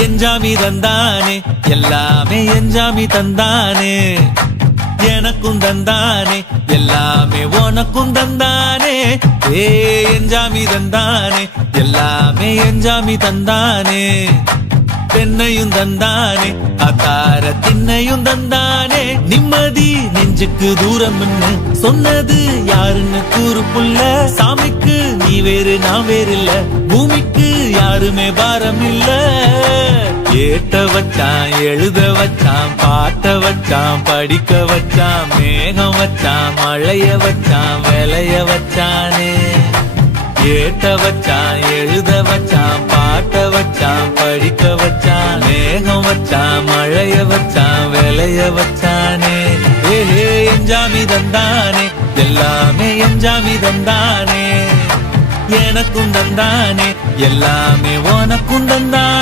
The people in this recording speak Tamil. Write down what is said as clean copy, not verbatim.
எஞ்சாமி தந்தானே எல்லாமே எஞ்சாமி தந்தானே எனக்கும் தந்தானே எல்லாமே உனக்கும் தந்தானே ஏ எஞ்சாமி தந்தானே எல்லாமே எஞ்சாமி தந்தானே பெண்ணையும் தந்தானே அத்தார திண்ணையும் தந்தானே நிம்மதி நெஞ்சுக்கு தூரம் சொன்னது யாருன்னு கூறு புள்ள சாமிக்கு நீ வேறு நான் வேறு இல்ல பூமிக்கு யாருமே பாரம் இல்ல ஏட்ட வச்சான் எழுத வச்சான் பாட்ட வச்சான் படிக்க வச்சான் மேகம் வச்சான் மழைய வச்சான் விளைய வச்சானே ஏட்ட வச்சான் எழுத வச்சான் பாட்ட வச்சான் படிக்க வச்சான் மேகம் வச்சான் மழைய வச்சான் விளைய வச்சானே ஏ எஞ்சாமி தந்தானே எல்லாமே எஞ்சாமி தந்தானே எனக்கும் தந்தானே எல்லாமே உனக்கும் தந்தானே